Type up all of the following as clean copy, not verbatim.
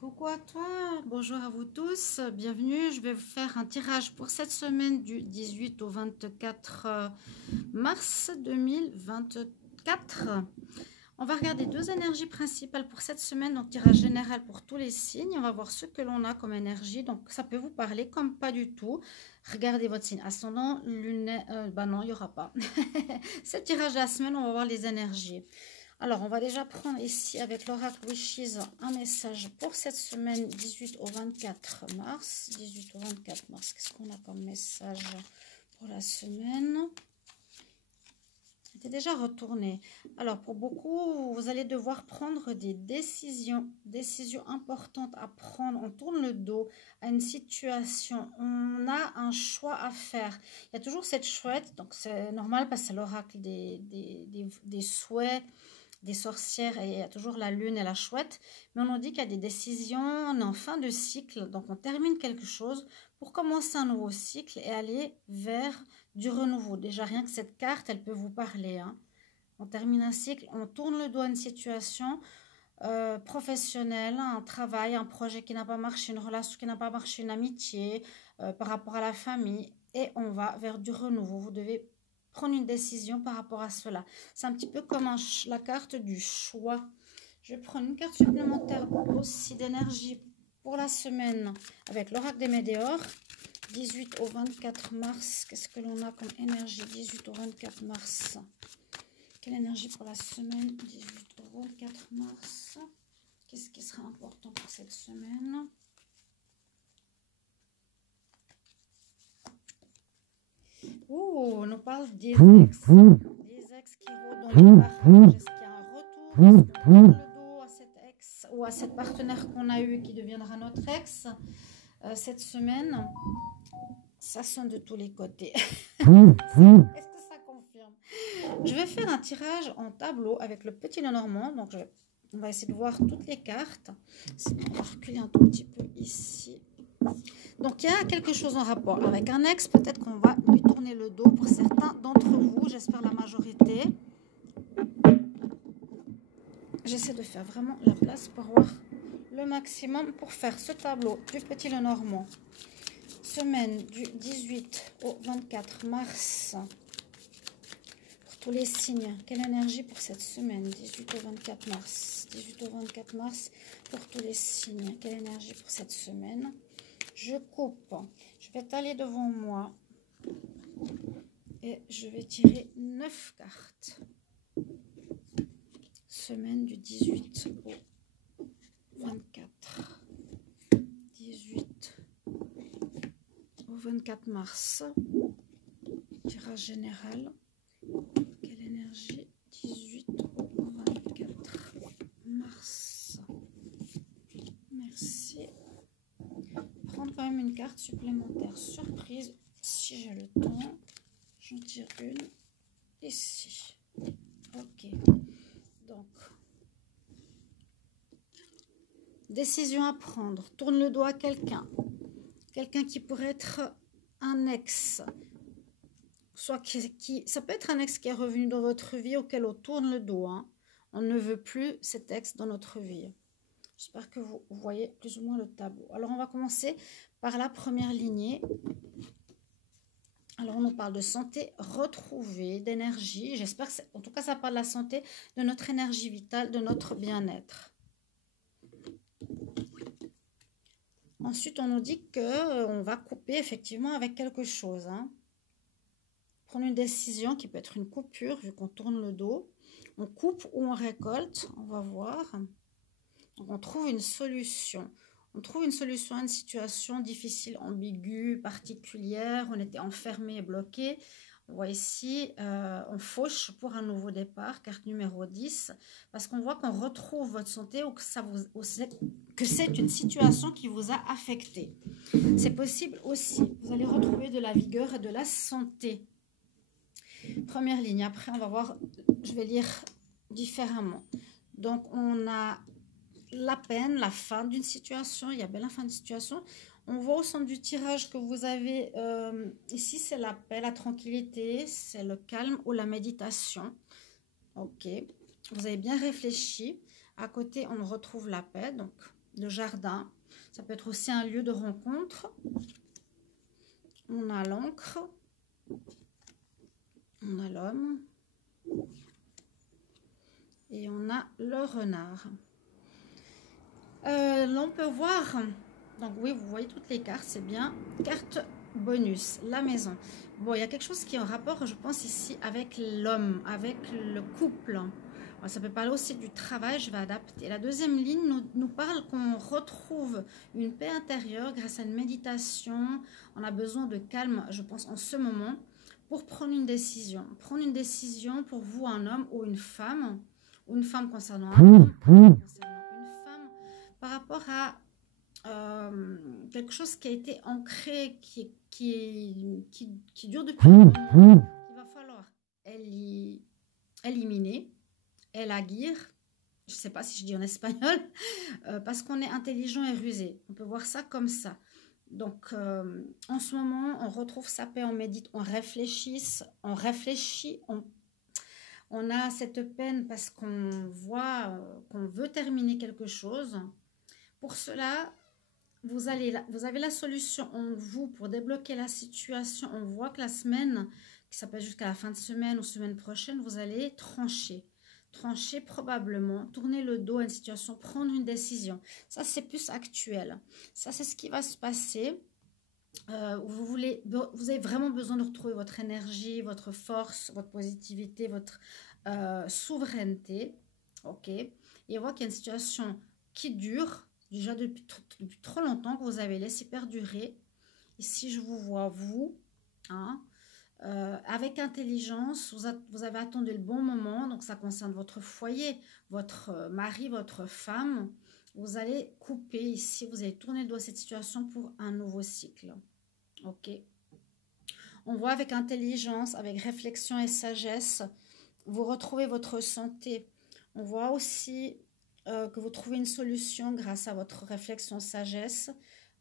Coucou à toi, bonjour à vous tous, bienvenue. Je vais vous faire un tirage pour cette semaine du 18 au 24 mars 2024. On va regarder deux énergies principales pour cette semaine, donc tirage général pour tous les signes. On va voir ce que l'on a comme énergie, donc ça peut vous parler comme pas du tout. Regardez votre signe ascendant, lunaire, non, il n'y aura pas. C'est le tirage de la semaine, on va voir les énergies. Alors, on va déjà prendre ici avec l'oracle Wishes un message pour cette semaine 18 au 24 mars. 18 au 24 mars, qu'est-ce qu'on a comme message pour la semaine? C'était déjà retourné. Alors, pour beaucoup, vous allez devoir prendre des décisions importantes à prendre. On tourne le dos à une situation. On a un choix à faire. Il y a toujours cette chouette, donc c'est normal parce que c'est l'oracle des souhaits, des sorcières, et il y a toujours la lune et la chouette, mais on nous dit qu'il y a des décisions, on est en fin de cycle, donc on termine quelque chose pour commencer un nouveau cycle et aller vers du renouveau. Déjà rien que cette carte, elle peut vous parler, hein. On termine un cycle, on tourne le dos à une situation professionnelle, un travail, un projet qui n'a pas marché, une relation qui n'a pas marché, une amitié, par rapport à la famille, et on va vers du renouveau. Vous devez prendre une décision par rapport à cela. C'est un petit peu comme la carte du choix. Je vais prendre une carte supplémentaire aussi d'énergie pour la semaine avec l'oracle des Médéors. 18 au 24 mars, qu'est-ce que l'on a comme énergie 18 au 24 mars? Quelle énergie pour la semaine 18 au 24 mars? Qu'est-ce qui sera important pour cette semaine? Oh, on nous parle des ex qui rôdent dans le barrage. Est-ce qu'il y a un retour? Est-ce qu'on tourne le dos à cet ex ou à cette partenaire qu'on a eu qui deviendra notre ex cette semaine? Ça sonne de tous les côtés. Est-ce que ça confirme? Je vais faire un tirage en tableau avec le petit Lenormand. Donc, on va essayer de voir toutes les cartes. On va reculer un tout petit peu ici. Donc, il y a quelque chose en rapport avec un ex. Peut-être qu'on va lui tourner le dos pour certains d'entre vous. J'espère la majorité. J'essaie de faire vraiment la place pour voir le maximum pour faire ce tableau du petit Lenormand. Semaine du 18 au 24 mars. Pour tous les signes, quelle énergie pour cette semaine 18 au 24 mars. 18 au 24 mars pour tous les signes. Quelle énergie pour cette semaine? Je coupe. Je vais aller devant moi. Et je vais tirer 9 cartes. Semaine du 18 au 24. 18 au 24 mars. Tirage général. Quelle énergie 18 au 24 mars. Merci. Prendre quand même une carte supplémentaire surprise si j'ai le temps. J'en tire une ici. Ok. Donc, décision à prendre. Tourne le dos à quelqu'un. Quelqu'un qui pourrait être un ex. Soit ça peut être un ex qui est revenu dans votre vie auquel on tourne le dos, hein. On ne veut plus cet ex dans notre vie. J'espère que vous voyez plus ou moins le tableau. Alors, on va commencer par la première lignée. Alors, on nous parle de santé retrouvée, d'énergie. J'espère que, en tout cas, ça parle de la santé, de notre énergie vitale, de notre bien-être. Ensuite, on nous dit qu'on va couper effectivement avec quelque chose, hein. Prendre une décision qui peut être une coupure, vu qu'on tourne le dos. On coupe ou on récolte, on va voir. Donc, on trouve une solution. On trouve une solution à une situation difficile, ambiguë, particulière. On était enfermé et bloqué. On voit ici, on fauche pour un nouveau départ, carte numéro 10, parce qu'on voit qu'on retrouve votre santé ou que c'est une situation qui vous a affecté. C'est possible aussi. Vous allez retrouver de la vigueur et de la santé. Première ligne. Après, on va voir, je vais lire différemment. Donc, on a la peine, la fin d'une situation. Il y a bien la fin d'une situation. On voit au centre du tirage que vous avez ici, c'est la paix, la tranquillité, c'est le calme ou la méditation. Ok, vous avez bien réfléchi. À côté, on retrouve la paix. Donc, de jardin. Ça peut être aussi un lieu de rencontre. On a l'encre. On a l'homme. Et on a le renard. L'on peut voir, donc oui, vous voyez toutes les cartes, c'est bien. Carte bonus, la maison. Bon, il y a quelque chose qui est en rapport, je pense, ici avec l'homme, avec le couple. Alors, ça peut parler aussi du travail, je vais adapter. La deuxième ligne nous parle qu'on retrouve une paix intérieure grâce à une méditation. On a besoin de calme, je pense, en ce moment, pour prendre une décision. Prendre une décision pour vous, un homme ou une femme concernant un homme, concernant une femme, par rapport à quelque chose qui a été ancré, qui dure depuis longtemps, qu'il va falloir éliminer, élaguir, je ne sais pas si je dis en espagnol, parce qu'on est intelligent et rusé. On peut voir ça comme ça. Donc, en ce moment, on retrouve sa paix, on médite, on réfléchit, on a cette peine parce qu'on voit qu'on veut terminer quelque chose. Pour cela, vous avez la solution en vous pour débloquer la situation. On voit que la semaine, qui s'appelle jusqu'à la fin de semaine ou semaine prochaine, vous allez trancher. Trancher probablement, tourner le dos à une situation, prendre une décision. Ça, c'est plus actuel. Ça, c'est ce qui va se passer. Vous avez vraiment besoin de retrouver votre énergie, votre force, votre positivité, votre souveraineté. Ok. Et on voit qu'il y a une situation qui dure déjà depuis trop longtemps, que vous avez laissé perdurer. Ici, je vous vois, vous, hein, avec intelligence, vous avez attendu le bon moment. Donc, ça concerne votre foyer, votre mari, votre femme. Vous allez couper ici, vous allez tourner le dos à cette situation pour un nouveau cycle. Ok. On voit avec intelligence, avec réflexion et sagesse, vous retrouvez votre santé. On voit aussi que vous trouvez une solution grâce à votre réflexion sagesse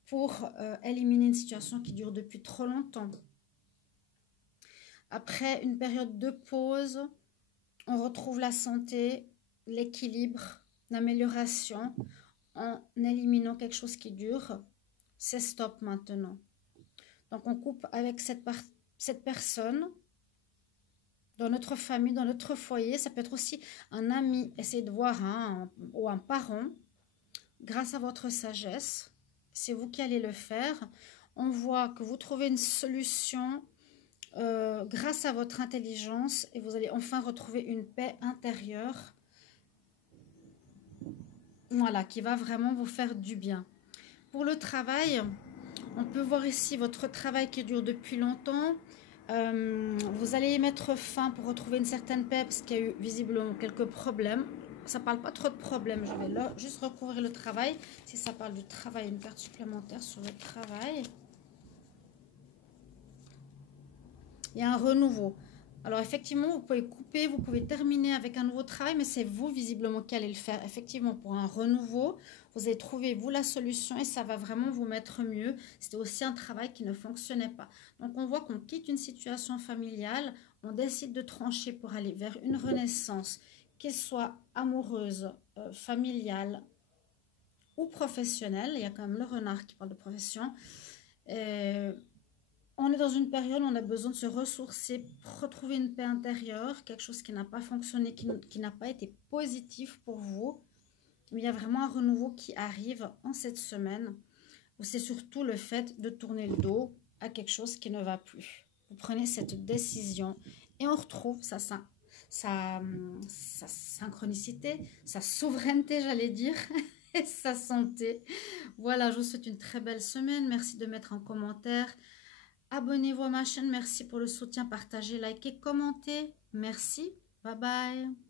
pour éliminer une situation qui dure depuis trop longtemps. Après une période de pause, on retrouve la santé, l'équilibre, l'amélioration en éliminant quelque chose qui dure. C'est stop maintenant. Donc, on coupe avec cette personne dans notre famille, dans notre foyer. Ça peut être aussi un ami. Essayez de voir ou un parent. Grâce à votre sagesse, c'est vous qui allez le faire. On voit que vous trouvez une solution grâce à votre intelligence et vous allez enfin retrouver une paix intérieure. Voilà, qui va vraiment vous faire du bien. Pour le travail, on peut voir ici votre travail qui dure depuis longtemps. Vous allez y mettre fin pour retrouver une certaine paix parce qu'il y a eu visiblement quelques problèmes. Ça ne parle pas trop de problèmes. Je vais là juste recouvrir le travail. Si ça parle du travail, une carte supplémentaire sur le travail. Il y a un renouveau. Alors effectivement, vous pouvez couper, vous pouvez terminer avec un nouveau travail, mais c'est vous visiblement qui allez le faire. Effectivement, pour un renouveau, vous allez trouver vous la solution et ça va vraiment vous mettre mieux. C'était aussi un travail qui ne fonctionnait pas. Donc on voit qu'on quitte une situation familiale, on décide de trancher pour aller vers une renaissance, qu'elle soit amoureuse, familiale ou professionnelle. Il y a quand même le renard qui parle de profession. On est dans une période où on a besoin de se ressourcer, retrouver une paix intérieure, quelque chose qui n'a pas fonctionné, qui n'a pas été positif pour vous. Il y a vraiment un renouveau qui arrive en cette semaine, où c'est surtout le fait de tourner le dos à quelque chose qui ne va plus. Vous prenez cette décision et on retrouve sa synchronicité, sa souveraineté, j'allais dire, et sa santé. Voilà, je vous souhaite une très belle semaine. Merci de mettre en commentaire. Abonnez-vous à ma chaîne. Merci pour le soutien. Partagez, likez, commentez. Merci. Bye bye.